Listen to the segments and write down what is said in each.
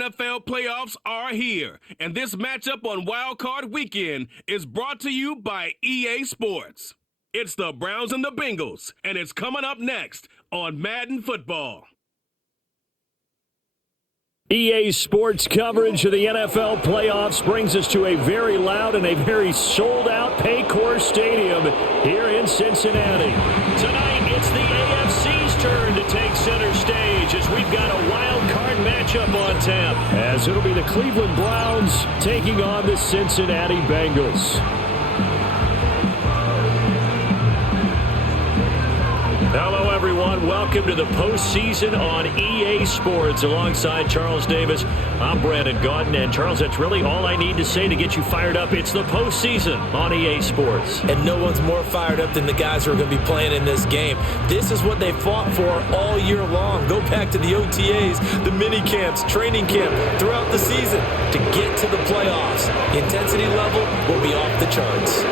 NFL playoffs are here, and this matchup on Wildcard Weekend is brought to you by EA Sports. It's the Browns and the Bengals, and it's coming up next on Madden Football. EA Sports coverage of the NFL playoffs brings us to a very loud and a very sold-out Paycor Stadium here in Cincinnati. Tonight, it's the AFC's turn to take center stage as we've got a wild card matchup on tap, as it'll be the Cleveland Browns taking on the Cincinnati Bengals. Hello, everyone. Welcome to the postseason on EA Sports. Alongside Charles Davis, I'm Brandon Gaudin. And, Charles, that's really all I need to say to get you fired up. It's the postseason on EA Sports. And no one's more fired up than the guys who are going to be playing in this game. This is what they fought for all year long. Go back to the OTAs, the mini camps, training camp, throughout the season to get to the playoffs. The intensity level will be off the charts.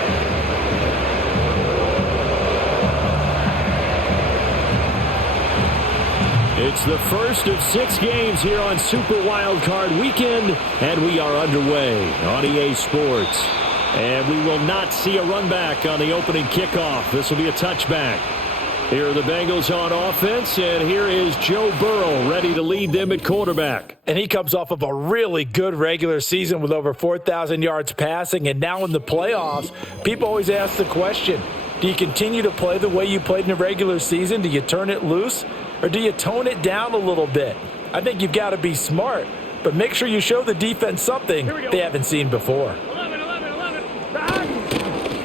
It's the first of 6 games here on Super Wildcard Weekend, and we are underway on EA Sports. And we will not see a run back on the opening kickoff. This will be a touchback. Here are the Bengals on offense, and here is Joe Burrow ready to lead them at quarterback. And he comes off of a really good regular season with over 4,000 yards passing, and now in the playoffs, people always ask the question, do you continue to play the way you played in the regular season? Do you turn it loose? Or do you tone it down a little bit? I think you've got to be smart, but make sure you show the defense something they haven't seen before. 11.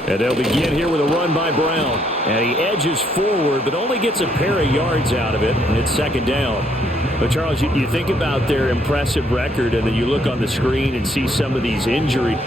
And they'll begin here with a run by Brown. And he edges forward, but only gets a pair of yards out of it, and it's second down. But, Charles, you think about their impressive record, and then you look on the screen and see some of these injuries.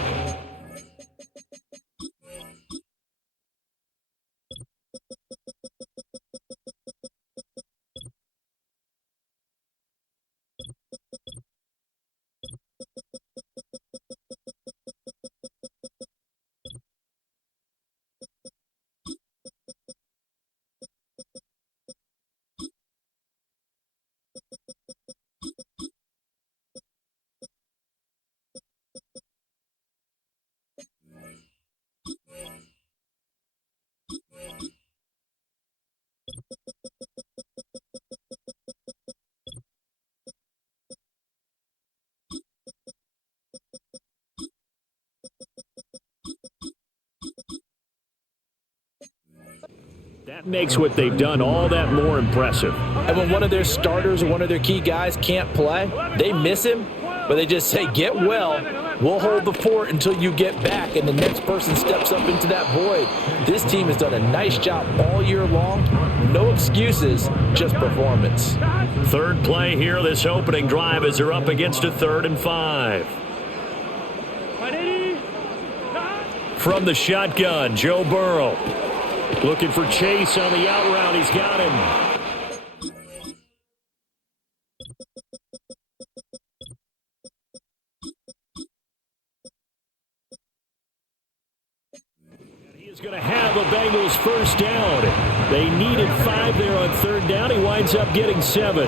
That makes what they've done all that more impressive. And when one of their starters or one of their key guys can't play, they miss him, but they just say, get well, we'll hold the fort until you get back, and the next person steps up into that void. This team has done a nice job all year long. No excuses, just performance. Third play here, this opening drive, as they're up against a 3rd and 5. From the shotgun, Joe Burrow. Looking for Chase on the out route. He's got him. He is going to have a Bengals first down. They needed 5 there on 3rd down. He winds up getting 7.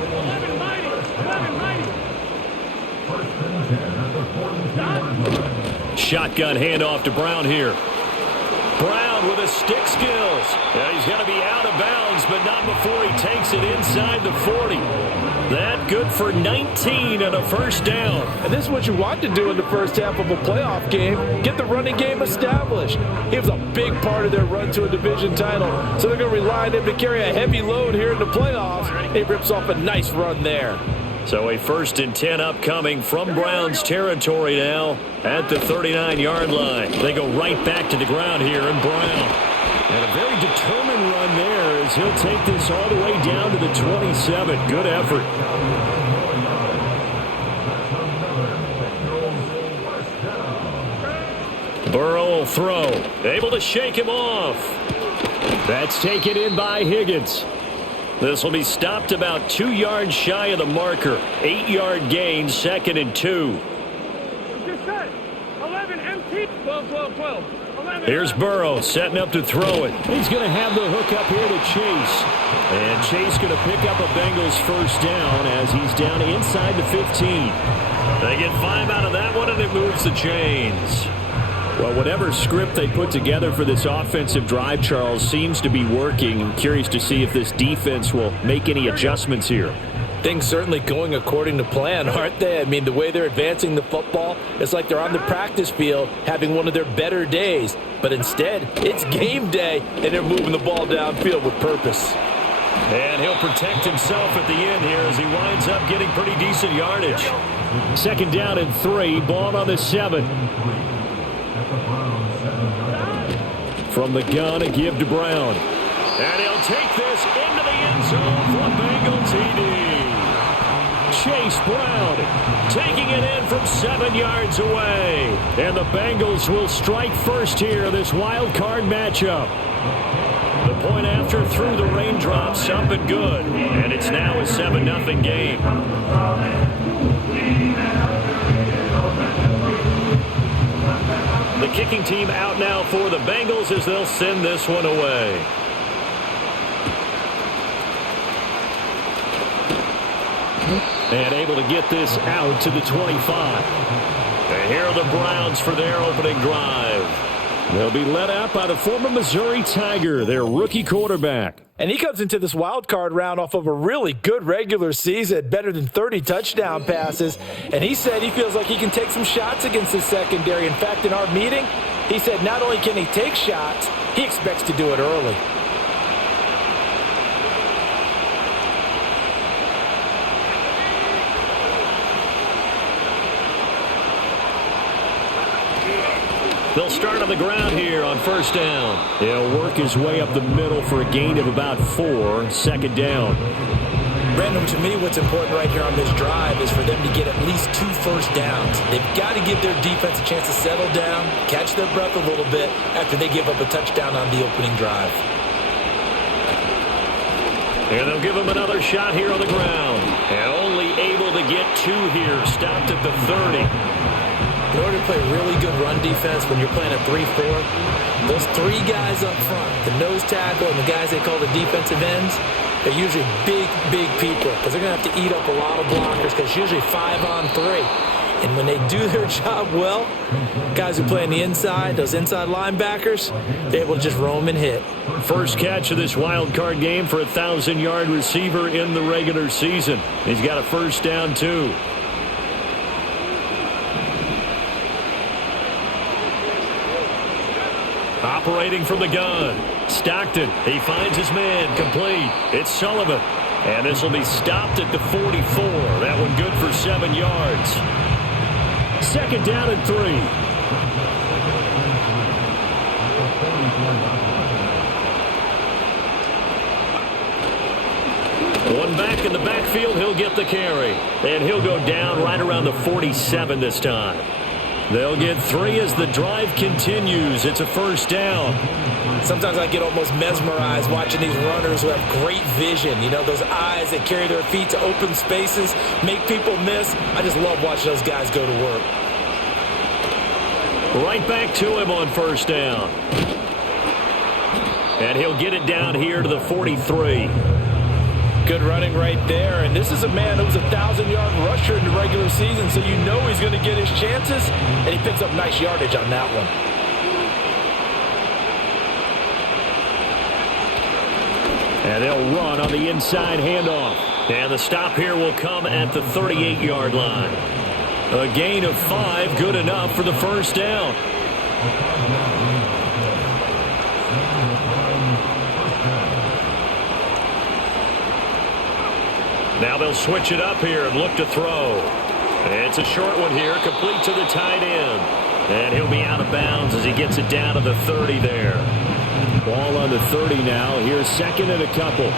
Shotgun handoff to Brown here. Brown with his stick skills. Yeah, he's going to be out of bounds, but not before he takes it inside the 40. That good for 19 and a first down. And this is what you want to do in the first half of a playoff game. Get the running game established. He was a big part of their run to a division title, so they're going to rely on him to carry a heavy load here in the playoffs. He rips off a nice run there. So a 1st and 10 upcoming from Browns territory now at the 39-yard line. They go right back to the ground here, and Brown. And a very determined run there as he'll take this all the way down to the 27. Good effort. Burrow will throw. Able to shake him off. That's taken in by Higgins. This will be stopped about 2 yards shy of the marker. 8-yard gain, 2nd and 2. 11 empty. 12. Here's Burrow setting up to throw it. He's going to have the hook up here to Chase. And Chase going to pick up a Bengals first down as he's down inside the 15. They get 5 out of that one, and it moves the chains. Well, whatever script they put together for this offensive drive, Charles, seems to be working. I'm curious to see if this defense will make any adjustments here. Things certainly going according to plan, aren't they? I mean, the way they're advancing the football, it's like they're on the practice field having one of their better days. But instead, it's game day, and they're moving the ball downfield with purpose. And he'll protect himself at the end here as he winds up getting pretty decent yardage. Second down and 3, ball on the 7. From the gun, a give to Brown. And he'll take this into the end zone for the Bengals. He did. Chase Brown taking it in from 7 yards away. And the Bengals will strike first here, this wild card matchup. The point after through the raindrops, something good. And it's now a 7-0 game. The kicking team out now for the Bengals as they'll send this one away. And able to get this out to the 25. And here are the Browns for their opening drive. They'll be led out by the former Missouri Tiger, their rookie quarterback. And he comes into this wild card round off of a really good regular season, better than 30 touchdown passes. And he said he feels like he can take some shots against the secondary. In fact, in our meeting, he said not only can he take shots, he expects to do it early. They'll start on the ground here on first down. He'll work his way up the middle for a gain of about 4. Second down. Brandon, to me, what's important right here on this drive is for them to get at least 2 first downs. They've got to give their defense a chance to settle down, catch their breath a little bit after they give up a touchdown on the opening drive. And they'll give him another shot here on the ground. And only able to get 2 here, stopped at the 30. In order to play really good run defense when you're playing a 3-4, those 3 guys up front, the nose tackle and the guys they call the defensive ends, they're usually big people because they're going to have to eat up a lot of blockers because it's usually 5 on 3. And when they do their job well, guys who play on the inside, those inside linebackers, they're able to just roam and hit. First catch of this wild card game for a 1,000-yard receiver in the regular season. He's got a first down, too. Operating from the gun. Stockton, he finds his man, complete. It's Sullivan. And this will be stopped at the 44. That one good for 7 yards. Second down and 3. One back in the backfield, he'll get the carry. And he'll go down right around the 47 this time. They'll get 3 as the drive continues. It's a first down. Sometimes I get almost mesmerized watching these runners who have great vision. You know, those eyes that carry their feet to open spaces, make people miss. I just love watching those guys go to work. Right back to him on first down. And he'll get it down here to the 43. Good running right there. And this is a man who was a 1,000-yard rusher in the regular season, so you know he's going to get his chances. And he picks up nice yardage on that one. And they'll run on the inside handoff. And the stop here will come at the 38-yard line. A gain of 5, good enough for the first down. Now they'll switch it up here and look to throw. It's a short one here, complete to the tight end. And he'll be out of bounds as he gets it down to the 30 there. Ball on the 30 now. Here's second and a couple.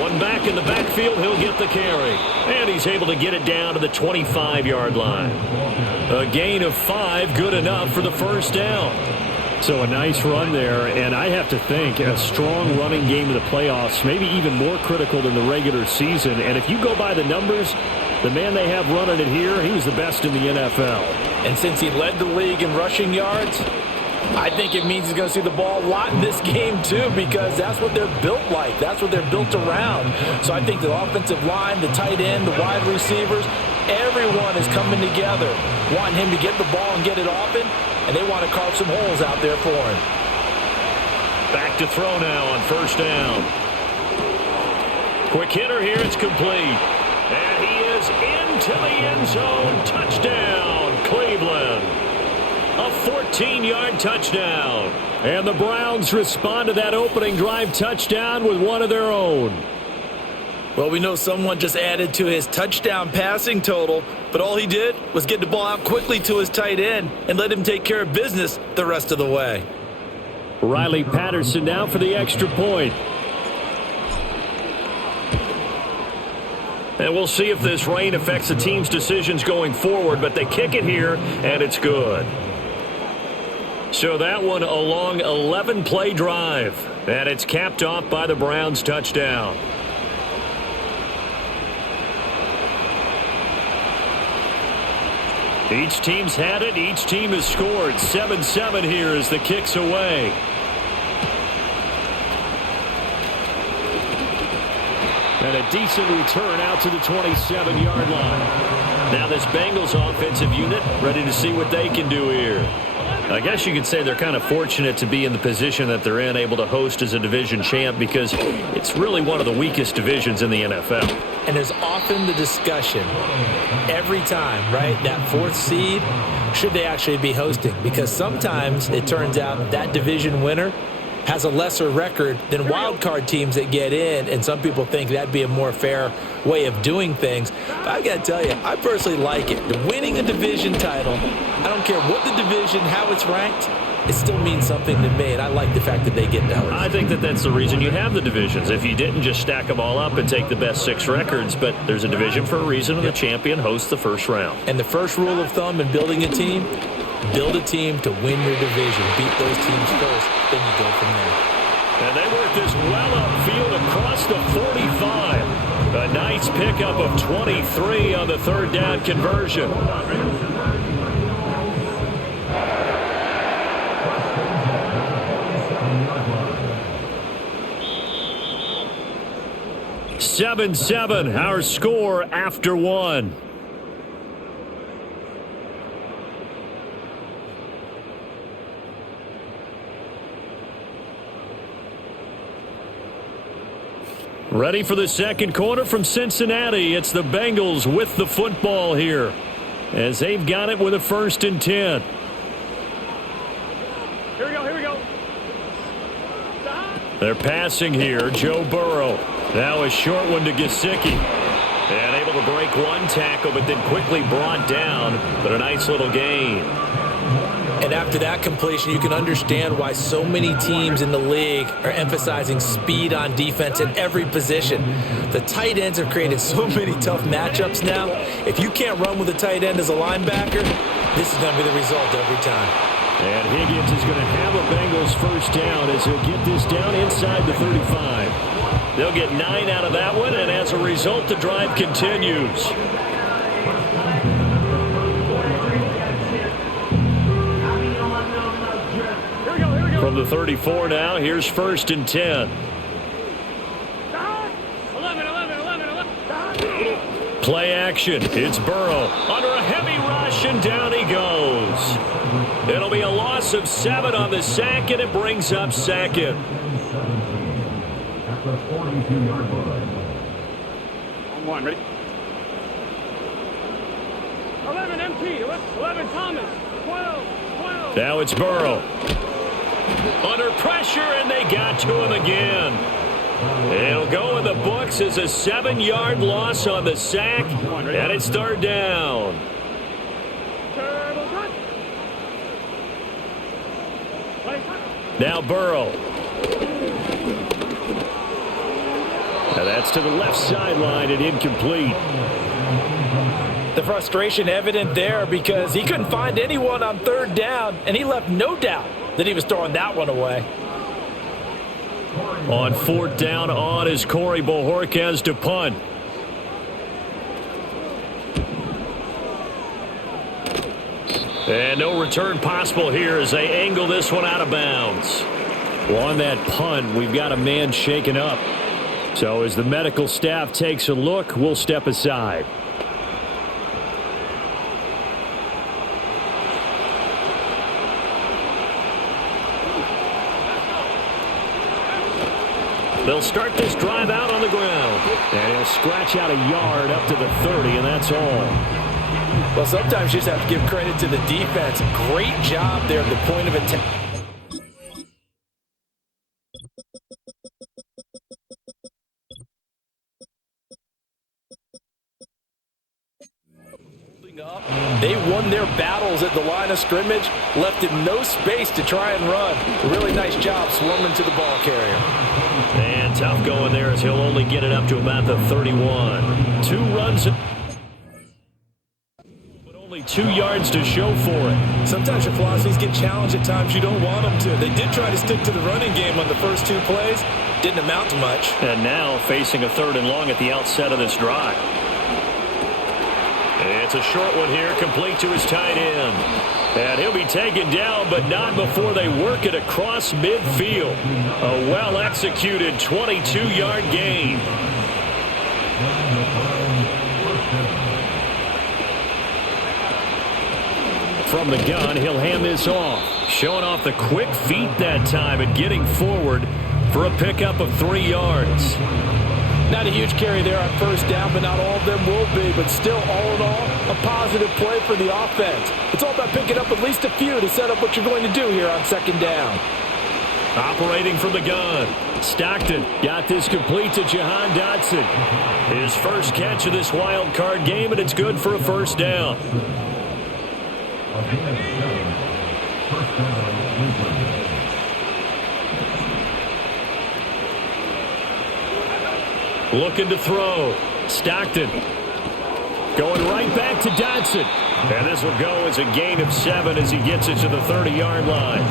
One back in the backfield, he'll get the carry. And he's able to get it down to the 25-yard line. A gain of 5, good enough for the first down. So a nice run there, and I have to think a strong running game in the playoffs, maybe even more critical than the regular season. And if you go by the numbers, The man they have running it here, he was the best in the NFL. And since he led the league in rushing yards, I think it means he's going to see the ball a lot in this game too, because that's what they're built like. That's what they're built around. So I think the offensive line, the tight end, the wide receivers, everyone is coming together, wanting him to get the ball and get it often, and they want to carve some holes out there for him. Back to throw now on first down. Quick hitter here, it's complete. And he is into the end zone. Touchdown, Cleveland. A 14-yard touchdown. And the Browns respond to that opening drive touchdown with one of their own. Well, we know someone just added to his touchdown passing total, but all he did was get the ball out quickly to his tight end and let him take care of business the rest of the way. Riley Patterson now for the extra point. And we'll see if this rain affects the team's decisions going forward, but they kick it here, and it's good. So that one a long 11-play drive, and it's capped off by the Browns' touchdown. Each team's had it. Each team has scored. 7-7 here as the kick's away. And a decent return out to the 27-yard line. Now this Bengals offensive unit ready to see what they can do here. I guess you could say they're kind of fortunate to be in the position that they're in, able to host as a division champ, because it's really one of the weakest divisions in the NFL. And there's often the discussion every time, right, that fourth seed, should they actually be hosting? Because sometimes it turns out that division winner has a lesser record than wildcard teams that get in, and some people think that'd be a more fair way of doing things. But I got to tell you, I personally like it. The winning a division title, I don't care what the division, how it's ranked, it still means something to me, and I like the fact that they get that. I think that that's the reason you have the divisions. If you didn't just stack them all up and take the best 6 records, but there's a division for a reason, and the champion hosts the first round. And the first rule of thumb in building a team, build a team to win your division. Beat those teams first, then you go from there. And they work this well upfield across the 45. A nice pickup of 23 on the third down conversion. (7-7) our score after one. Ready for the second quarter from Cincinnati. It's the Bengals with the football here, as they've got it with a 1st and 10. Here we go. They're passing here. Joe Burrow. Now a short one to Gesicki. And able to break one tackle, but then quickly brought down. But a nice little gain. And after that completion, you can understand why so many teams in the league are emphasizing speed on defense in every position. The tight ends have created so many tough matchups now. If you can't run with a tight end as a linebacker, this is going to be the result every time. And Higgins is going to have a Bengals first down as he'll get this down inside the 35. They'll get 9 out of that one, and as a result, the drive continues. From the 34 now, here's 1st and 10. 11. Play action. It's Burrow under a heavy rush, and down he goes. It'll be a loss of 7 on the sack, and it brings up 2nd. At the 42-yard line. On one, ready? 11 MT, 11 Thomas, 12. Now it's Burrow. Under pressure, and they got to him again. It'll go in the books as a 7-yard loss on the sack, and it's 3rd down. Now Burrow. Now that's to the left sideline and incomplete. The frustration evident there because he couldn't find anyone on 3rd down, and he left no doubt that he was throwing that one away. On 4th down on is Corey Bojorquez to punt. And no return possible here as they angle this one out of bounds. Well, on that punt, we've got a man shaken up. So as the medical staff takes a look, we'll step aside. They'll start this drive out on the ground. And he'll scratch out a yard up to the 30, and that's all. Well, sometimes you just have to give credit to the defense. Great job there at the point of attack. They won their battles at the line of scrimmage, left him no space to try and run. Really nice job swarming to the ball carrier. And tough going there as he'll only get it up to about the 31. 2 runs, but only 2 yards to show for it. Sometimes your philosophies get challenged at times you don't want them to. They did try to stick to the running game on the first 2 plays. Didn't amount to much. And now facing a 3rd and long at the outset of this drive. It's a short one here, complete to his tight end. And he'll be taken down, but not before they work it across midfield. A well-executed 22-yard gain. From the gun, he'll hand this off. Showing off the quick feet that time and getting forward for a pickup of 3 yards. Not a huge carry there on first down, but not all of them will be. But still, all in all, a positive play for the offense. It's all about picking up at least a few to set up what you're going to do here on 2nd down. Operating from the gun, Stockton got this complete to Jahan Dotson. His first catch of this wild card game, and it's good for a 1st down. Looking to throw. Stockton going right back to Dotson. And this will go as a gain of 7 as he gets it to the 30-yard line.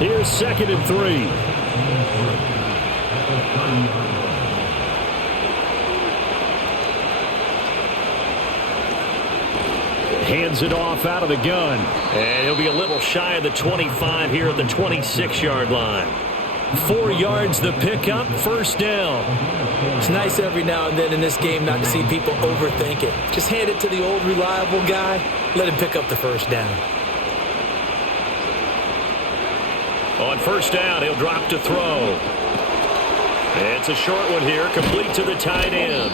Here's 2nd and 3. Hands it off out of the gun. And he'll be a little shy of the 25 here at the 26-yard line. 4 yards the pickup, 1st down. It's nice every now and then in this game not to see people overthink it. Just hand it to the old reliable guy. Let him pick up the 1st down. On 1st down, he'll drop to throw. It's a short one here, complete to the tight end.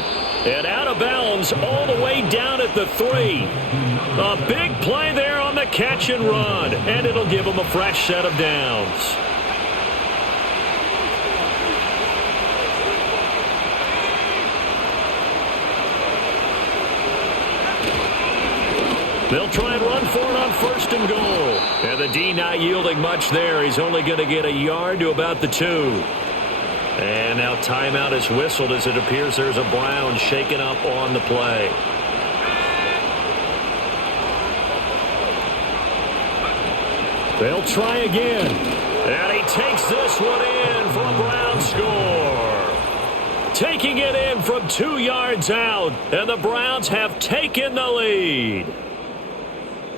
And out of bounds all the way down at the 3. A big play there on the catch and run. And it'll give him a fresh set of downs. They'll try and run for it on 1st and goal. And the D not yielding much there. He's only going to get a yard to about the 2. And now timeout is whistled as it appears there's a Brown shaken up on the play. They'll try again. And he takes this one in for a Brown score. Taking it in from 2 yards out. And the Browns have taken the lead.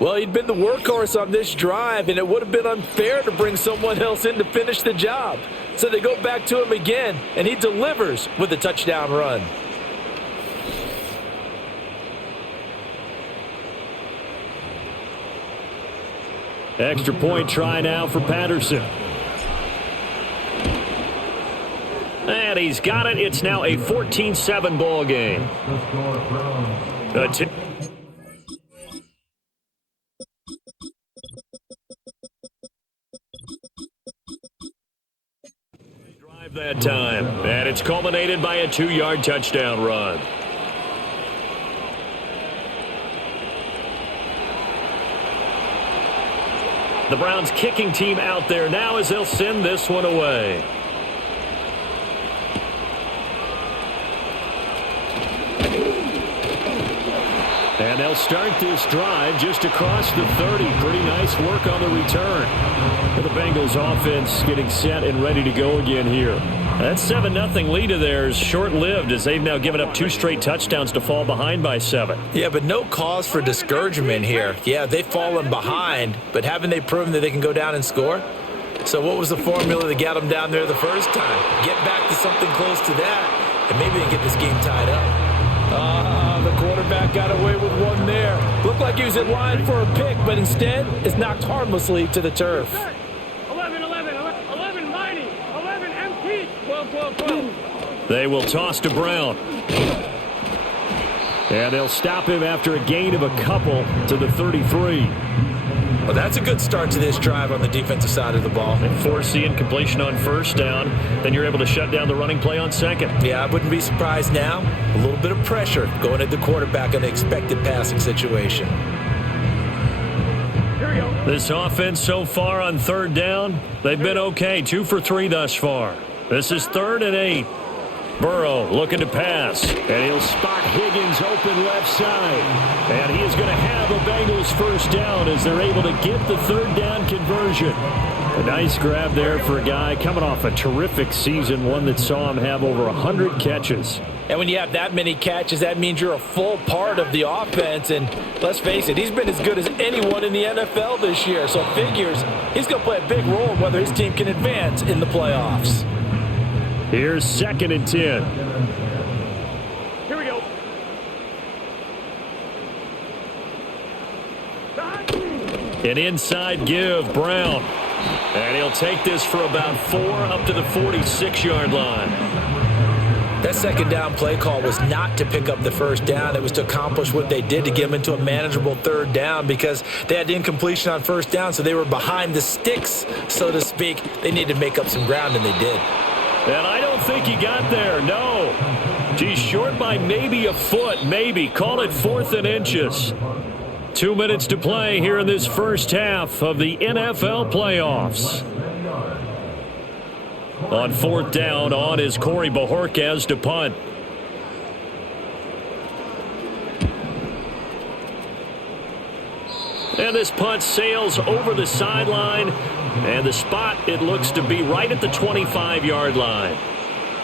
Well, he'd been the workhorse on this drive, and it would have been unfair to bring someone else in to finish the job. So they go back to him again, and he delivers with a touchdown run. Extra point try now for Patterson. And he's got it. It's now a 14-7 ball game. Drive that time. And it's culminated by a 2-yard touchdown run. The Browns kicking team out there now as they'll send this one away. And they'll start this drive just across the 30. Pretty nice work on the return. The Bengals offense getting set and ready to go again here. That 7-0 lead of theirs short-lived as they've now given up 2 straight touchdowns to fall behind by 7. Yeah, but no cause for discouragement here. Yeah, they've fallen behind, but haven't they proven that they can go down and score? So what was the formula that got them down there the first time? Get back to something close to that, and maybe they get this game tied up. The quarterback got away with one there. Looked like he was in line for a pick, but instead is knocked harmlessly to the turf. 11 mighty, 11 empty, 12. They will toss to Brown. And they'll stop him after a gain of a couple to the 33. Well, that's a good start to this drive on the defensive side of the ball. And force the incompletion on first down. Then you're able to shut down the running play on second. Yeah, I wouldn't be surprised now. A little bit of pressure going at the quarterback in the expected passing situation. This offense so far on third down, they've been okay. 2 for 3 thus far. This is 3rd and 8. Burrow looking to pass. And he'll spot Higgins open left side. And he is going to have a Bengals first down as they're able to get the third down conversion. A nice grab there for a guy coming off a terrific season, one that saw him have over 100 catches. And when you have that many catches, that means you're a full part of the offense. And let's face it, he's been as good as anyone in the NFL this year. So it figures he's going to play a big role in whether his team can advance in the playoffs. Here's 2nd and 10. Here we go. An inside give, Brown. And he'll take this for about 4 up to the 46-yard line. That second down play call was not to pick up the first down. It was to accomplish what they did to get them into a manageable third down because they had incompletion on first down, so they were behind the sticks, so to speak. They needed to make up some ground, and they did. And I don't think he got there, no. He's short by maybe a foot, maybe. Call it 4th and inches. 2 minutes to play here in this first half of the NFL playoffs. On 4th down, on is Corey Bojorquez to punt. And this punt sails over the sideline. And the spot, it looks to be right at the 25-yard line.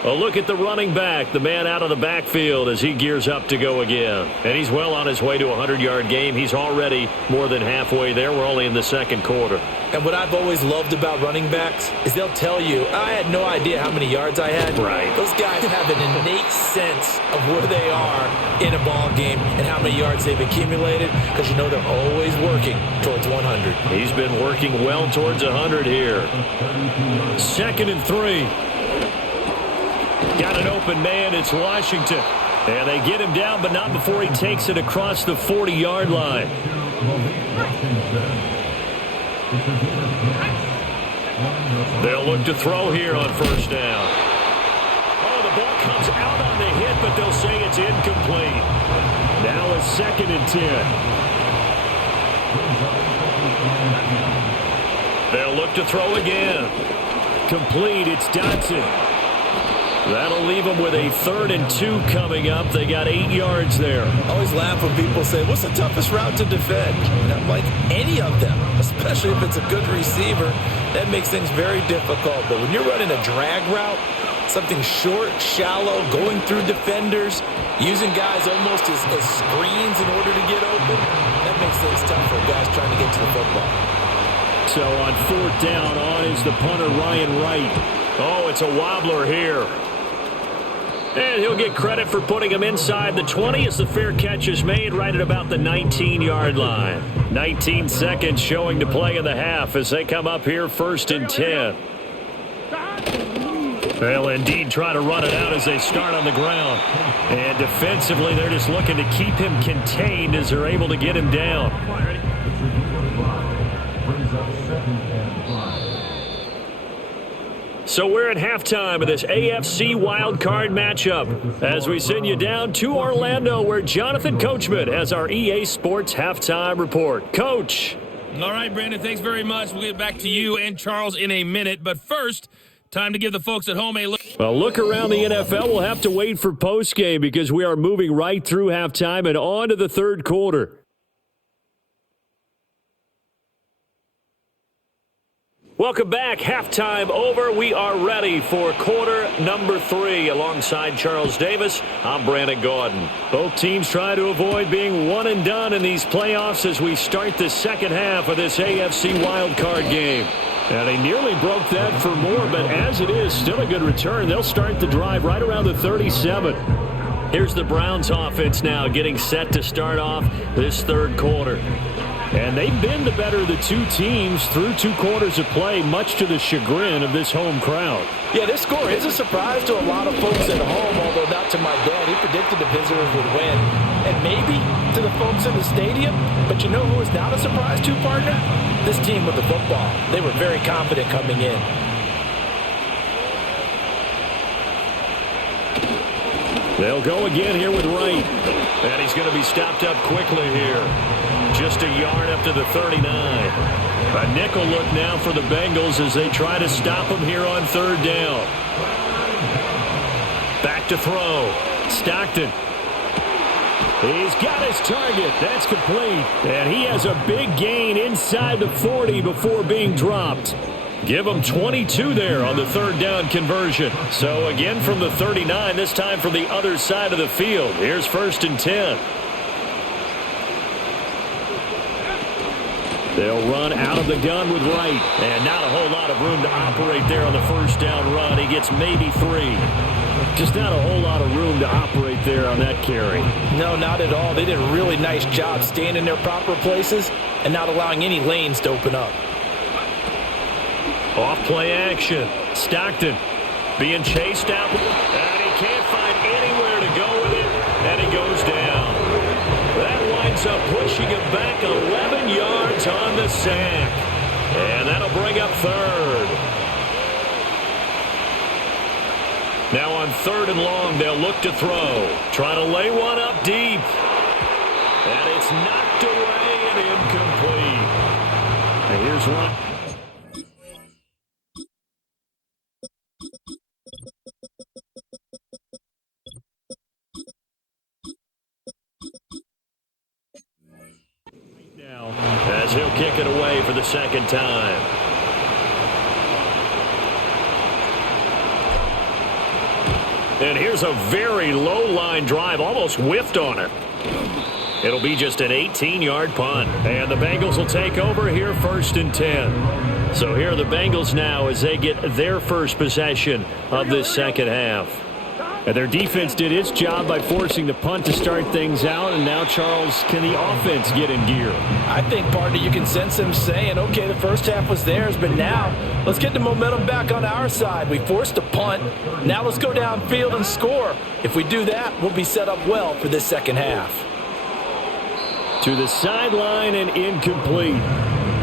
A look at the running back, the man out of the backfield as he gears up to go again. And he's well on his way to a 100-yard game. He's already more than halfway there. We're only in the second quarter. And what I've always loved about running backs is they'll tell you, I had no idea how many yards I had. Right. Those guys have an innate sense of where they are in a ball game and how many yards they've accumulated because you know they're always working towards 100. He's been working well towards 100 here. 2nd and 3. Got an open man. It's Washington. And they get him down, but not before he takes it across the 40-yard line. They'll look to throw here on first down. Oh, the ball comes out on the hit, but they'll say it's incomplete. Now it's 2nd and 10. They'll look to throw again. Complete. It's Dotson. That'll leave them with a 3rd and 2 coming up. They got 8 yards there. I always laugh when people say, what's the toughest route to defend? And I'm like, any of them, especially if it's a good receiver. That makes things very difficult. But when you're running a drag route, something short, shallow, going through defenders, using guys almost as screens in order to get open, that makes things tough for guys trying to get to the football. So on 4th down, on is the punter, Ryan Wright. Oh, it's a wobbler here. And he'll get credit for putting him inside the 20 as the fair catch is made right at about the 19-yard line. 19 seconds showing to play in the half as they come up here 1st and 10. They'll indeed try to run it out as they start on the ground. And defensively, they're just looking to keep him contained as they're able to get him down. So we're at halftime of this AFC Wildcard matchup as we send you down to Orlando where Jonathan Coachman has our EA Sports Halftime Report. Coach. All right, Brandon, thanks very much. We'll get back to you and Charles in a minute. But first, time to give the folks at home a look. A look around the NFL. We'll have to wait for postgame because we are moving right through halftime and on to the third quarter. Welcome back. Halftime over. We are ready for quarter number 3. Alongside Charles Davis, I'm Brandon Gordon. Both teams try to avoid being one and done in these playoffs as we start the second half of this AFC Wildcard game. And they nearly broke that for more, but as it is, still a good return. They'll start the drive right around the 37. Here's the Browns offense now getting set to start off this third quarter. And they've been the better of the two teams through 2 quarters of play, much to the chagrin of this home crowd. Yeah, this score is a surprise to a lot of folks at home, although not to my dad. He predicted the visitors would win. And maybe to the folks in the stadium. But you know who is not a surprise to, partner? This team with the football. They were very confident coming in. They'll go again here with Wright. And he's going to be stopped up quickly here. Just a yard up to the 39. A nickel look now for the Bengals as they try to stop him here on third down. Back to throw. Stockton. He's got his target. That's complete. And he has a big gain inside the 40 before being dropped. Give him 22 there on the third down conversion. So again from the 39, this time from the other side of the field. Here's 1st and 10. They'll run out of the gun with Wright. And not a whole lot of room to operate there on the first down run. He gets maybe 3. Just not a whole lot of room to operate there on that carry. No, not at all. They did a really nice job staying in their proper places and not allowing any lanes to open up. Off play action. Stockton being chased out. And he can't find anywhere to go with it. And he goes down. That winds up pushing him back 11 yards on the sack. And that'll bring up third. Now on 3rd and long, they'll look to throw. Trying to lay one up deep. And it's knocked away and incomplete. And here's one. As he'll kick it away for the second time. And here's a very low line drive, almost whiffed on it. It'll be just an 18-yard punt. And the Bengals will take over here 1st and 10. So here are the Bengals now as they get their first possession of this second half. And their defense did its job by forcing the punt to start things out. And now, Charles, can the offense get in gear? I think, partner, you can sense them saying, okay, the first half was theirs, but now let's get the momentum back on our side. We forced a punt. Now let's go downfield and score. If we do that, we'll be set up well for this second half. To the sideline and incomplete.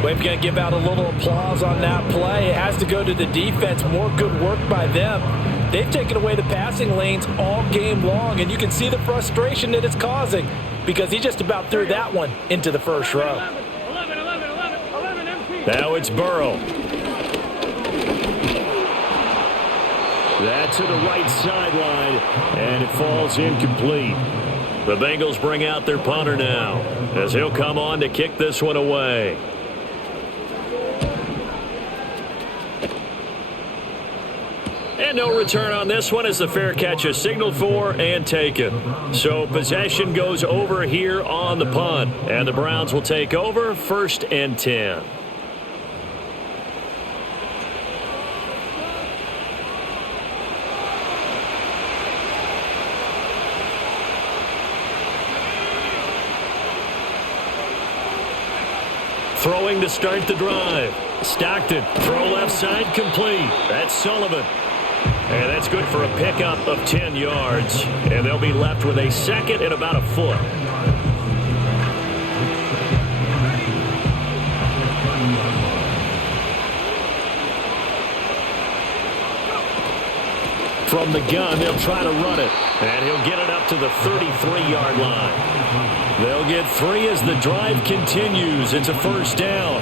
We're going to give out a little applause on that play. It has to go to the defense. More good work by them. They've taken away the passing lanes all game long, and you can see the frustration that it's causing because he just about threw that one into the first row. 11, empty. Now it's Burrow. That to the right sideline, and it falls incomplete. The Bengals bring out their punter now as he'll come on to kick this one away. And no return on this one as the fair catch is signaled for and taken. So possession goes over here on the punt. And the Browns will take over 1st and 10. Throwing to start the drive. Stockton, throw left side, complete. That's Sullivan. And that's good for a pickup of 10 yards. And they'll be left with a second and about a foot. From the gun, they'll try to run it. And he'll get it up to the 33-yard line. They'll get 3 as the drive continues. It's a first down.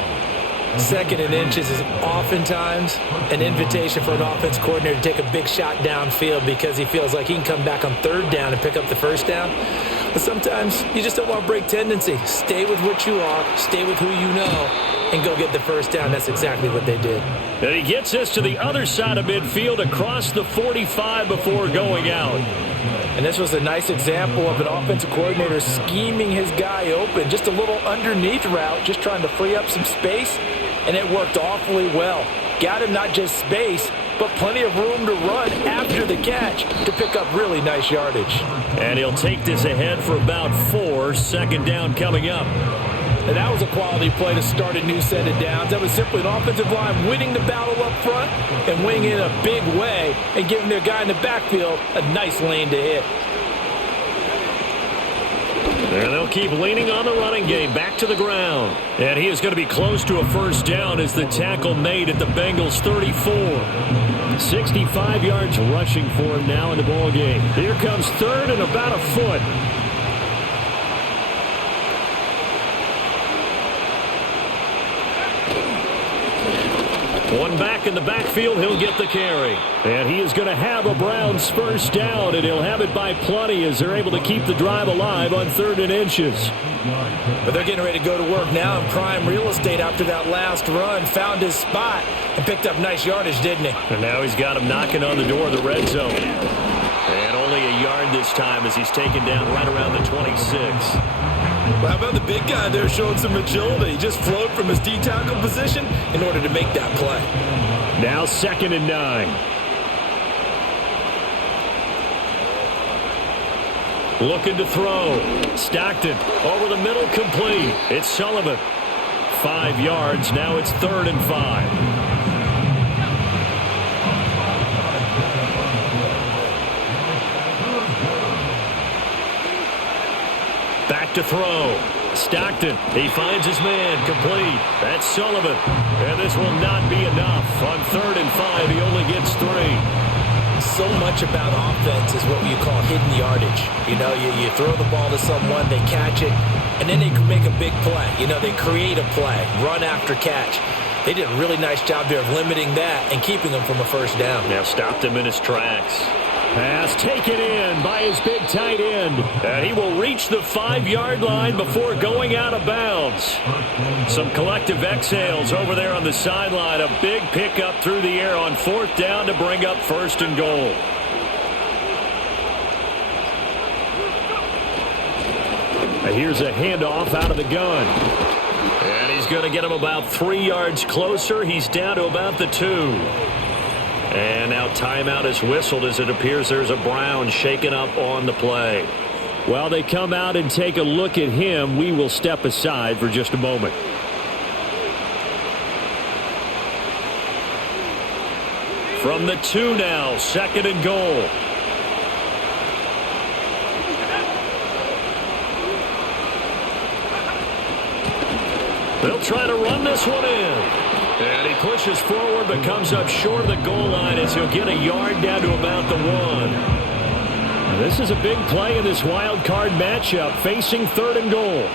2nd and inches is oftentimes an invitation for an offense coordinator to take a big shot downfield because he feels like he can come back on 3rd down and pick up the first down. But sometimes you just don't want to break tendency. Stay with what you are. Stay with who you know. and go get the first down. That's exactly what they did. And he gets us to the other side of midfield across the 45 before going out. And this was a nice example of an offensive coordinator scheming his guy open. Just a little underneath route, just trying to free up some space, and it worked awfully well. Got him not just space, but plenty of room to run after the catch to pick up really nice yardage. And he'll take this ahead for about 4. Second down coming up. And that was a quality play to start a new set of downs. That was simply an offensive line winning the battle up front and winning it in a big way and giving their guy in the backfield a nice lane to hit. And they'll keep leaning on the running game back to the ground. And he is going to be close to a first down as the tackle made at the Bengals 34. 65 yards rushing for him now in the ball game. Here comes third and about a foot. One back in the backfield, he'll get the carry. And he is going to have a Browns first down, and he'll have it by plenty as they're able to keep the drive alive on 3rd and inches. But they're getting ready to go to work now in prime real estate after that last run. Found his spot and picked up nice yardage, didn't he? And now he's got him knocking on the door of the red zone. And only a yard this time as he's taken down right around the 26. Well, how about the big guy there showing some agility? He just flowed from his D-tackle position in order to make that play. Now 2nd and 9. Looking to throw. Stockton over the middle, complete. It's Sullivan. 5 yards. Now it's 3rd and 5. Back to throw. Stockton, he finds his man, complete. That's Sullivan. And this will not be enough. On 3rd and 5, he only gets 3. So much about offense is what you call hidden yardage. You know, you throw the ball to someone, they catch it, and then they can make a big play. You know, they create a play, run after catch. They did a really nice job there of limiting that and keeping him from a first down. Now stopped him in his tracks. Pass taken in by his big tight end. And he will reach the 5-yard line before going out of bounds. Some collective exhales over there on the sideline. A big pickup through the air on 4th down to bring up 1st and goal. Here's a handoff out of the gun. And he's going to get him about 3 yards closer. He's down to about the 2. And now timeout is whistled as it appears there's a Brown shaken up on the play. While they come out and take a look at him, we will step aside for just a moment. From the 2 now, 2nd and goal. They'll try to run this one in. And he pushes forward but comes up short of the goal line as he'll get a yard down to about the 1. This is a big play in this wild card matchup facing 3rd and goal.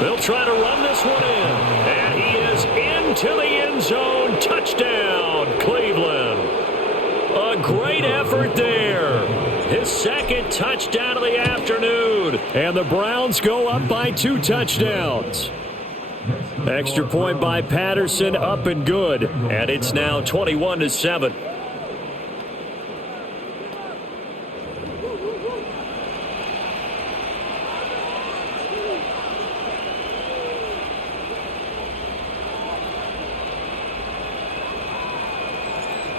They'll try to run this one in. And he is into the end zone. Touchdown, Cleveland. A great effort there. His 2nd touchdown of the afternoon. And the Browns go up by 2 touchdowns. Extra point by Patterson, up and good. And it's now 21-7.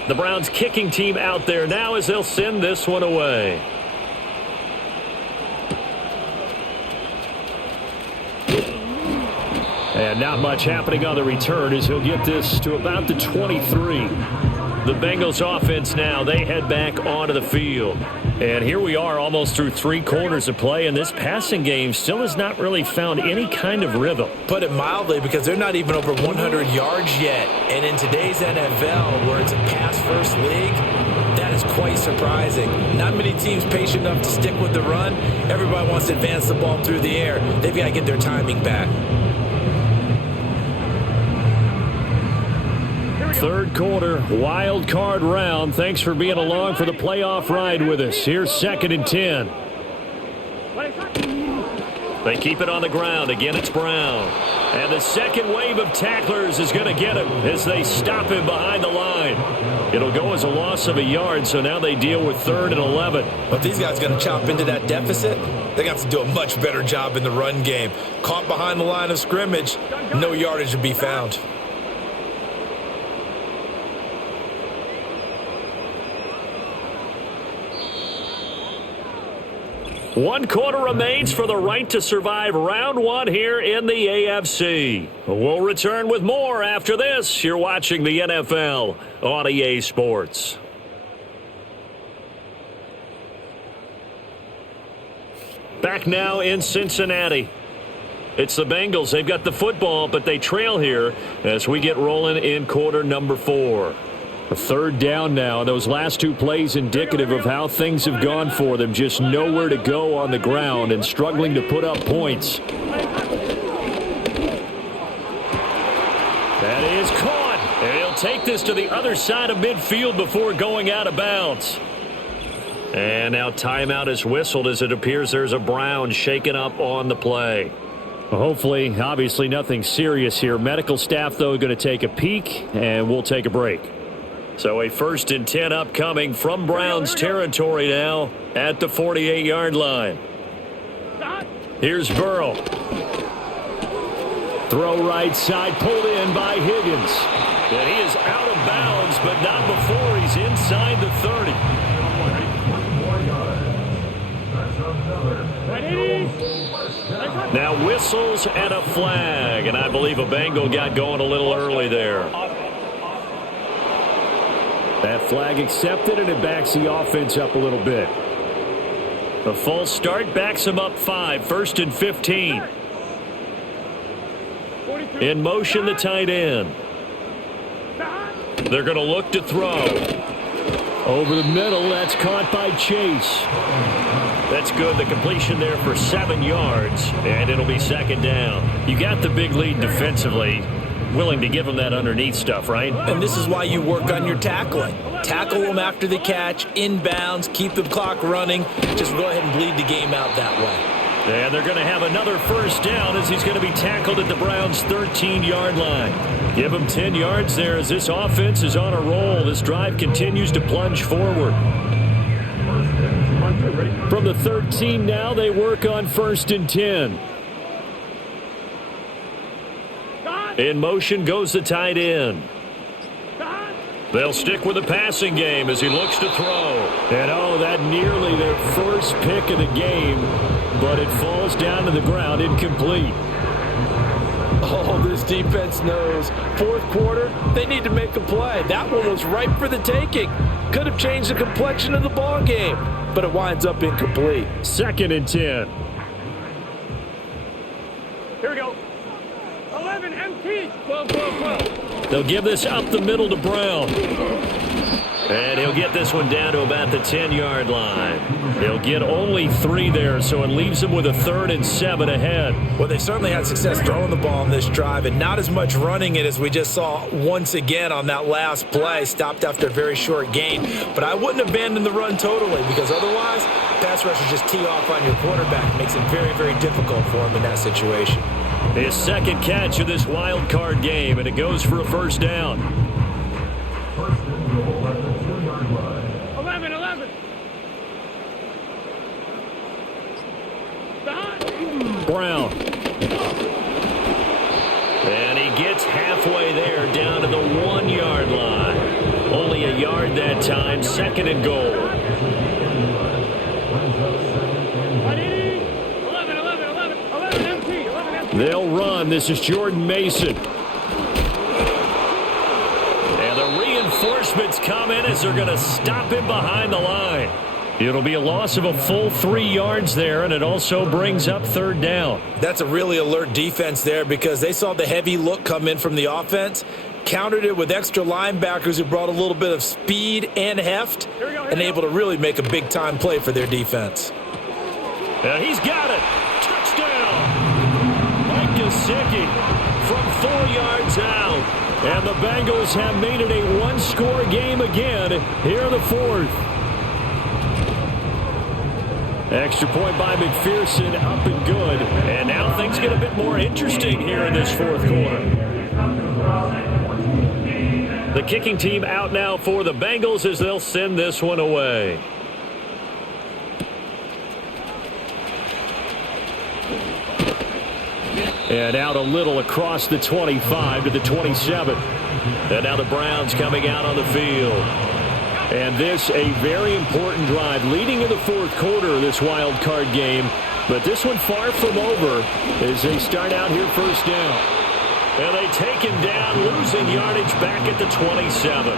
The Browns kicking team out there now as they'll send this one away. And not much happening on the return as he'll get this to about the 23. The Bengals offense now, they head back onto the field. And here we are almost through 3 quarters of play, and this passing game still has not really found any kind of rhythm. Put it mildly, because they're not even over 100 yards yet. And in today's NFL, where it's a pass-first league, that is quite surprising. Not many teams patient enough to stick with the run. Everybody wants to advance the ball through the air. They've got to get their timing back. 3rd quarter, wild card round. Thanks for being along for the playoff ride with us. Here's 2nd and 10. They keep it on the ground. Again, it's Brown. And the second wave of tacklers is going to get him as they stop him behind the line. It'll go as a loss of a yard, so now they deal with 3rd and 11. But these guys got to chop into that deficit. They're going to have to do a much better job in the run game. Caught behind the line of scrimmage, no yardage to be found. One quarter remains for the right to survive round 1 here in the AFC. We'll return with more after this. You're watching the NFL on EA Sports. Back now in Cincinnati. It's the Bengals. They've got the football, but they trail here as we get rolling in quarter number 4. A 3rd down now. Those last 2 plays indicative of how things have gone for them. Just nowhere to go on the ground and struggling to put up points. That is caught. And he'll take this to the other side of midfield before going out of bounds. And now timeout is whistled as it appears there's a Brown shaken up on the play. Well, hopefully, obviously nothing serious here. Medical staff, though, going to take a peek, and we'll take a break. So a 1st and 10 upcoming from Browns territory now at the 48-yard line. Here's Burrow. Throw right side, pulled in by Higgins. And he is out of bounds, but not before he's inside the 30. Now whistles and a flag, and I believe a Bengal got going a little early there. That flag accepted, and it backs the offense up a little bit. A false start backs them up 5, 1st and 15. In motion, the tight end. They're going to look to throw. Over the middle, that's caught by Chase. That's good. The completion there for 7 yards, and it'll be 2nd down. You got the big lead defensively. Willing to give them that underneath stuff, right? And this is why you work on your tackling. Tackle them after the catch, inbounds, keep the clock running. Just go ahead and bleed the game out that way. And they're going to have another 1st down as he's going to be tackled at the Browns' 13-yard line. Give him 10 yards there as this offense is on a roll. This drive continues to plunge forward. From the 13 now, they work on 1st and 10. In motion goes the tight end. They'll stick with the passing game as he looks to throw. And that nearly their first pick of the game, but it falls down to the ground incomplete. Oh, this defense knows. 4th quarter, they need to make a play. That one was ripe for the taking. Could have changed the complexion of the ball game, but it winds up incomplete. 2nd and 10. Here we go. 11 empty. 12, 12, 12. They'll give this up the middle to Brown. And he'll get this one down to about the 10-yard line. He'll get only 3 there, so it leaves them with a 3rd and 7 ahead. Well, they certainly had success throwing the ball on this drive and not as much running it as we just saw once again on that last play. Stopped after a very short gain. But I wouldn't abandon the run totally because otherwise, pass rushers just tee off on your quarterback. It makes it very, very difficult for him in that situation. His 2nd catch of this wild card game, and it goes for a 1st down. 11, 11. Brown. And he gets halfway there down to the 1-yard line. Only a yard that time, 2nd and goal. 11, 11, 11, 11 empty, 11 empty. They'll run. This is Jordan Mason. And the reinforcements come in as they're going to stop him behind the line. It'll be a loss of a full 3 yards there, and it also brings up 3rd down. That's a really alert defense there because they saw the heavy look come in from the offense, countered it with extra linebackers who brought a little bit of speed and heft, and able to really make a big-time play for their defense. And he's got it. Touchdown. Mike Gesicki from 4 yards out. And the Bengals have made it a 1-score game again here in the 4th. Extra point by McPherson, up and good. And now things get a bit more interesting here in this fourth quarter. The kicking team out now for the Bengals as they'll send this one away. And out a little across the 25 to the 27. And now the Browns coming out on the field. And this a very important drive leading in the fourth quarter of this wild card game. But this one far from over as they start out here first down. And they take him down, losing yardage back at the 27.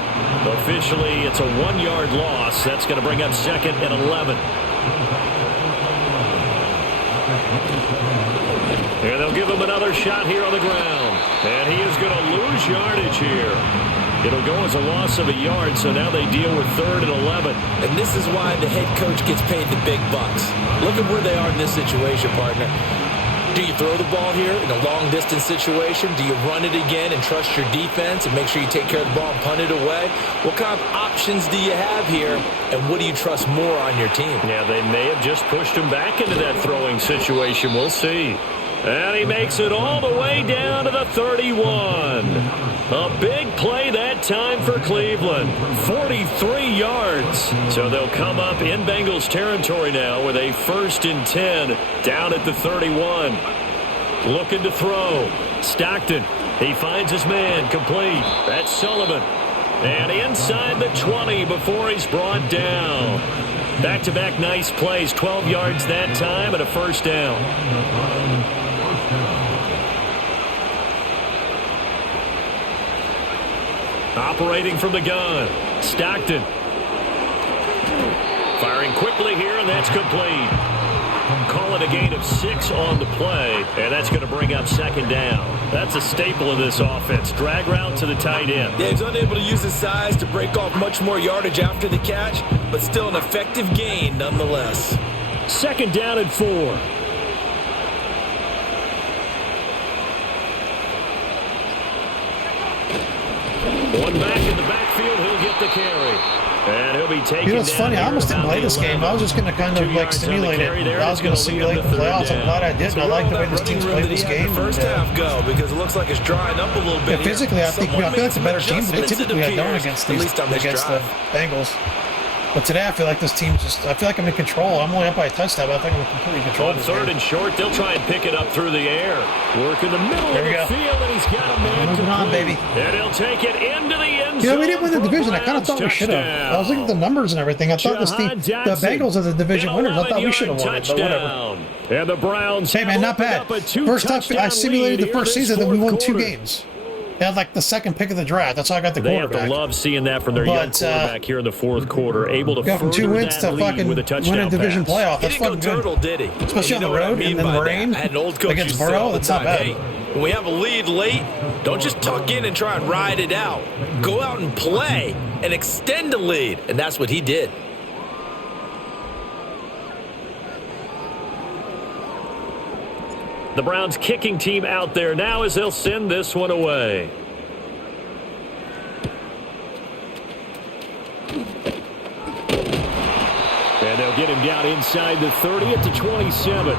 Officially, it's a 1-yard loss. That's going to bring up 2nd and 11. And they'll give him another shot here on the ground. And he is going to lose yardage here. It'll go as a loss of a yard, so now they deal with 3rd and 11. And this is why the head coach gets paid the big bucks. Look at where they are in this situation, partner. Do you throw the ball here in a long-distance situation? Do you run it again and trust your defense and make sure you take care of the ball and punt it away? What kind of options do you have here, and what do you trust more on your team? Yeah, they may have just pushed him back into that throwing situation. We'll see. And he makes it all the way down to the 31. A big play that time for Cleveland. 43 yards. So they'll come up in Bengals territory now with a 1st and 10 down at the 31. Looking to throw. Stockton. He finds his man complete. That's Sullivan. And inside the 20 before he's brought down. Back-to-back nice plays. 12 yards that time and a 1st down. Operating from the gun. Stockton. Firing quickly here, and that's complete. Call it a gain of 6 on the play, and that's going to bring up 2nd down. That's a staple of this offense. Drag route to the tight end. Yeah, he's unable to use his size to break off much more yardage after the catch, but still an effective gain nonetheless. 2nd down and 4. One back in the backfield, he'll get the carry. And he'll be taken. You know, it's funny. I almost didn't play this game. I was just going to kind of like stimulate it. I was going to simulate the playoffs. I'm glad I did. And I like the way this team's played this game. First half go because it looks like it's drying up a little bit. Yeah, physically, I feel like it's a better team than they typically have done against the Bengals. But today, I feel like this team I feel like I'm in control. I'm only up by a touchdown, but I think I'm completely in control. On 3rd and short, they'll try and pick it up through the air. Work in the middle of the field, and he's got a man moving on, baby. And he'll take it into the end zone. You know, we didn't win the division. I kind of thought we should have. I was looking at the numbers and everything. I thought the Bengals are the division winners. I thought we should have won it, but whatever. And the Browns. Hey, man, not bad. First time I simulated the first season, then we won 2 games. They had like the 2nd pick of the draft. That's how I got the quarterback. They have to love seeing that from their young quarterback here in the fourth quarter, able to go from 2 wins to fucking with a touchdown win a division pass. playoff. That's fucking good. Turtle, did he? Especially on the road and then the rain against Burrow. That's not bad. Hey, when we have a lead late, don't just tuck in and try and ride it out. Go out and play and extend the lead, and that's what he did. The Browns kicking team out there now as they'll send this one away. And they'll get him down inside the 30 at the 27.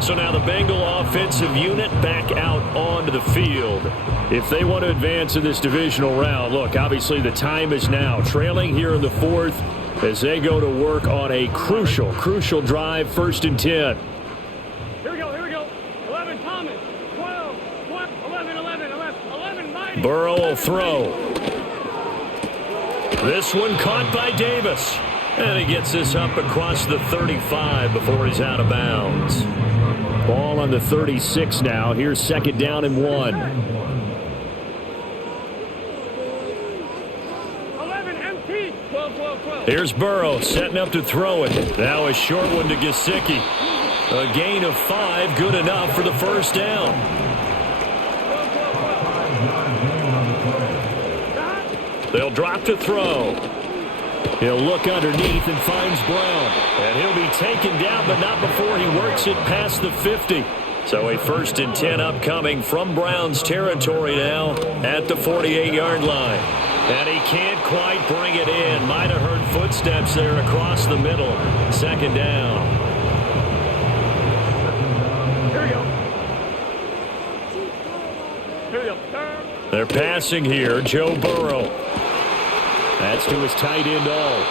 So now the Bengal offensive unit back out onto the field. If they want to advance in this divisional round, look, obviously the time is now. Trailing here in the 4th as they go to work on a crucial drive, 1st and 10. Burrow will throw. This one caught by Davis. And he gets this up across the 35 before he's out of bounds. Ball on the 36 now. Here's 2nd down and 1. 11 empty. 12. Here's Burrow setting up to throw it. Now a short one to Gesicki. A gain of 5, good enough for the 1st down. They'll drop to throw. He'll look underneath and finds Brown. And he'll be taken down, but not before he works it past the 50. So a 1st and 10 upcoming from Brown's territory now at the 48-yard line. And he can't quite bring it in. Might have heard footsteps there across the middle. 2nd down. They're passing here. Joe Burrow. That's to his tight end all.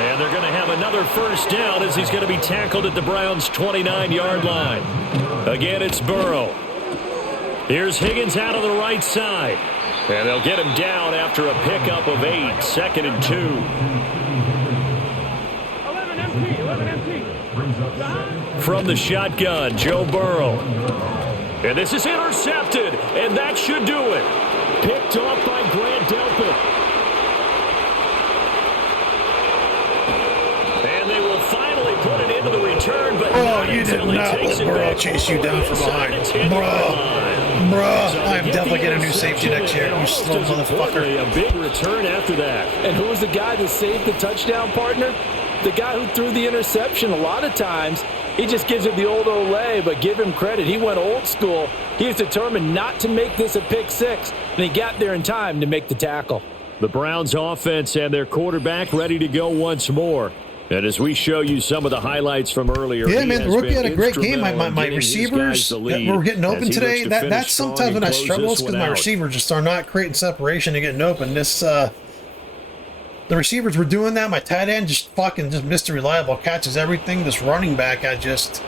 And they're going to have another first down as he's going to be tackled at the Browns' 29-yard line. Again, it's Burrow. Here's Higgins out on the right side. And they'll get him down after a pickup of 8, 2nd and 2. 11 empty. From the shotgun, Joe Burrow. And this is intercepted, and that should do it. Picked off by Grant Delpit. And they will finally put it into the return, but you did not let Burrow chase you down from behind. Bruh, I'm definitely getting a new safety next year, you slow motherfucker. A big return after that. And who was the guy that saved the touchdown, partner? The guy who threw the interception. A lot of times, he just gives it the old Olay, but give him credit. He went old school. He was determined not to make this a pick six, and he got there in time to make the tackle. The Browns offense and their quarterback ready to go once more. And as we show you some of the highlights from earlier, yeah, man, the rookie had a great game. My receivers that were getting open today. That's sometimes when I struggle because my receivers just are not creating separation and getting open. The receivers were doing that. My tight end just Mr. Reliable catches everything. This running back, I'm just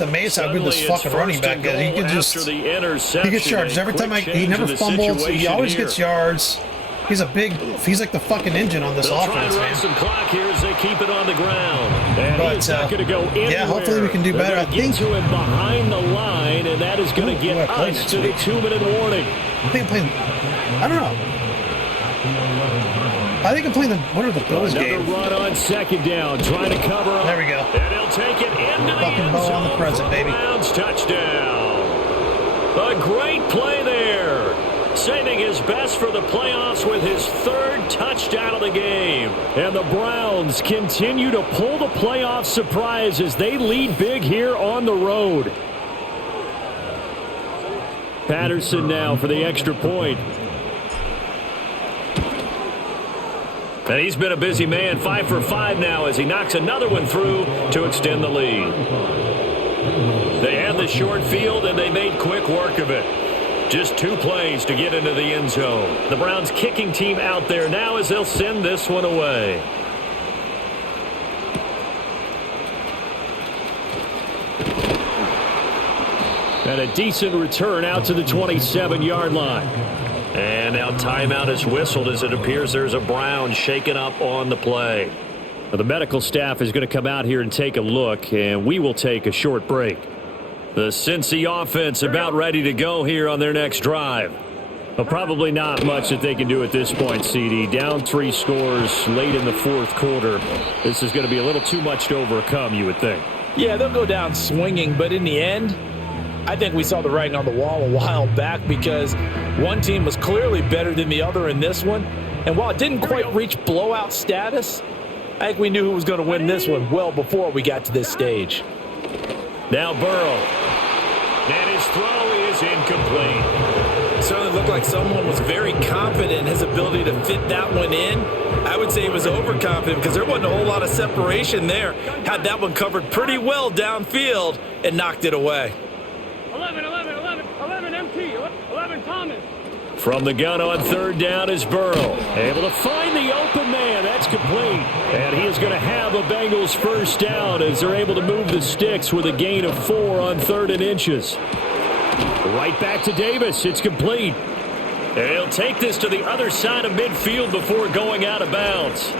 amazed how good this fucking running back is. He gets yards every time. He never fumbles. He always gets yards. He's like the fucking engine on this offense, man. Some clock here as they keep it on the ground. But yeah, hopefully we can do better. I think to him behind the line, and that is going to get us to the 2-minute warning. I think I'm playing. I don't know. I think I'm playing the Bills game. Another run on 2nd down, trying to cover up. There we go. And he'll take it into the fucking ball on the present, baby. Browns touchdown. A great play there. Saving his best for the playoffs with his 3rd touchdown of the game. And the Browns continue to pull the playoff surprise as they lead big here on the road. Patterson now for the extra point. And he's been a busy man, 5 for 5 now as he knocks another one through to extend the lead. They had the short field and they made quick work of it. Just 2 plays to get into the end zone. The Browns kicking team out there now as they'll send this one away. And a decent return out to the 27-yard line. And now timeout is whistled as it appears there's a Brown shaken up on the play. Now the medical staff is going to come out here and take a look, and we will take a short break. The Cincy offense about ready to go here on their next drive. But probably not much that they can do at this point, CD. Down 3 scores late in the 4th quarter. This is going to be a little too much to overcome, you would think. Yeah, they'll go down swinging, but in the end, I think we saw the writing on the wall a while back because one team was clearly better than the other in this one. And while it didn't quite reach blowout status, I think we knew who was going to win this one well before we got to this stage. Now Burrow. And his throw is incomplete. It certainly looked like someone was very confident in his ability to fit that one in. I would say he was overconfident because there wasn't a whole lot of separation there. Had that one covered pretty well downfield and knocked it away. 11 empty. 11 Thomas. From the gun on 3rd down is Burrow. Able to find the open man. That's complete. And he is going to have a Bengals first down as they're able to move the sticks with a gain of 4 on 3rd and inches. Right back to Davis. It's complete. And he'll take this to the other side of midfield before going out of bounds.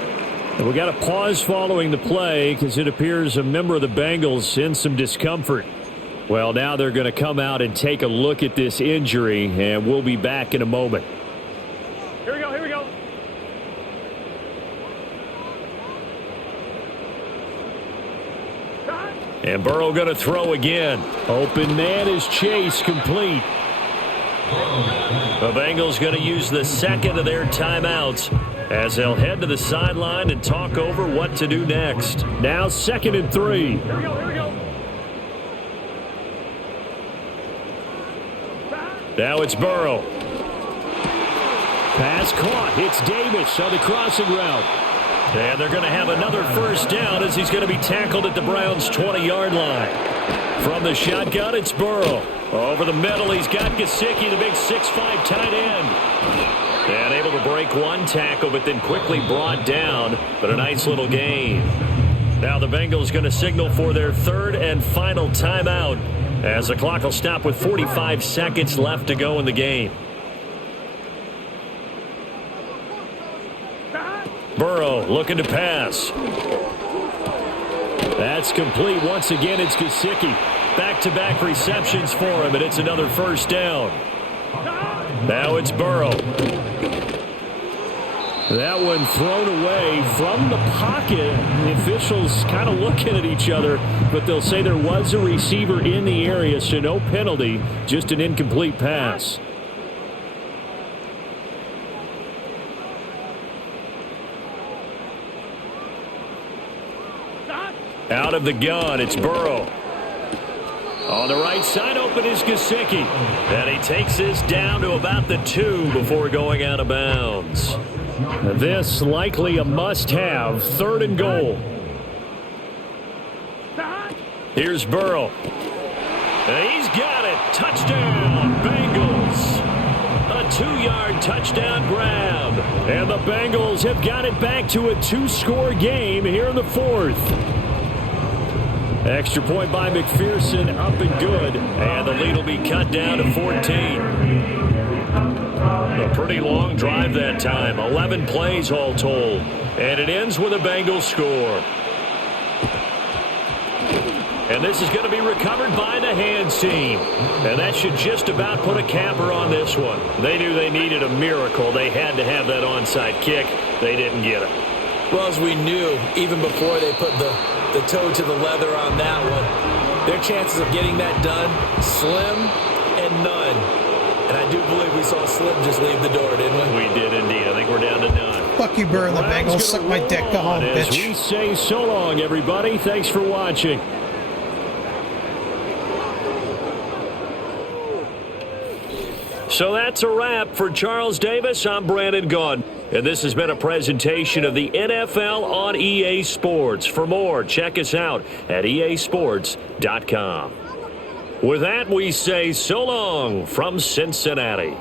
And we got a pause following the play because it appears a member of the Bengals in some discomfort. Well, now they're going to come out and take a look at this injury, and we'll be back in a moment. Here we go. And Burrow going to throw again. Open man is Chase, complete. The Bengals going to use the 2nd of their timeouts as they'll head to the sideline and talk over what to do next. Now 2nd and 3. Here we go. Now it's Burrow. Pass caught. It's Davis on the crossing route. And they're going to have another first down as he's going to be tackled at the Browns' 20-yard line. From the shotgun, it's Burrow. Over the middle, he's got Gesicki, the big 6'5" tight end. And able to break one tackle, but then quickly brought down. But a nice little gain. Now the Bengals going to signal for their third and final timeout as the clock will stop with 45 seconds left to go in the game. Burrow looking to pass. That's complete. Once again, it's Gesicki. Back-to-back receptions for him, and it's another first down. Now it's Burrow. That one thrown away from the pocket. The officials kind of looking at each other, but they'll say there was a receiver in the area, so no penalty, just an incomplete pass. Out of the gun, it's Burrow. On the right side, open is Gesicki. And he takes this down to about the 2 before going out of bounds. This likely a must-have, 3rd and goal. Here's Burrow. And he's got it. Touchdown, Bengals. A 2-yard touchdown grab. And the Bengals have got it back to a 2-score game here in the 4th. Extra point by McPherson, up and good. And the lead will be cut down to 14. A pretty long drive that time. 11 plays all told. And it ends with a Bengals score. And this is going to be recovered by the hands team. And that should just about put a capper on this one. They knew they needed a miracle. They had to have that onside kick. They didn't get it. Well, as we knew, even before they put the toe to the leather on that one, their chances of getting that done, slim and none. And I do believe we saw Slim just leave the door, didn't we? We did indeed. I think we're down to none. Fuck you, Burr and the Bengals. Suck my dick. Go home, As bitch. we say so long, everybody. Thanks for watching. So that's a wrap for Charles Davis. I'm Brandon Gaudin. And this has been a presentation of the NFL on EA Sports. For more, check us out at easports.com. With that, we say so long from Cincinnati.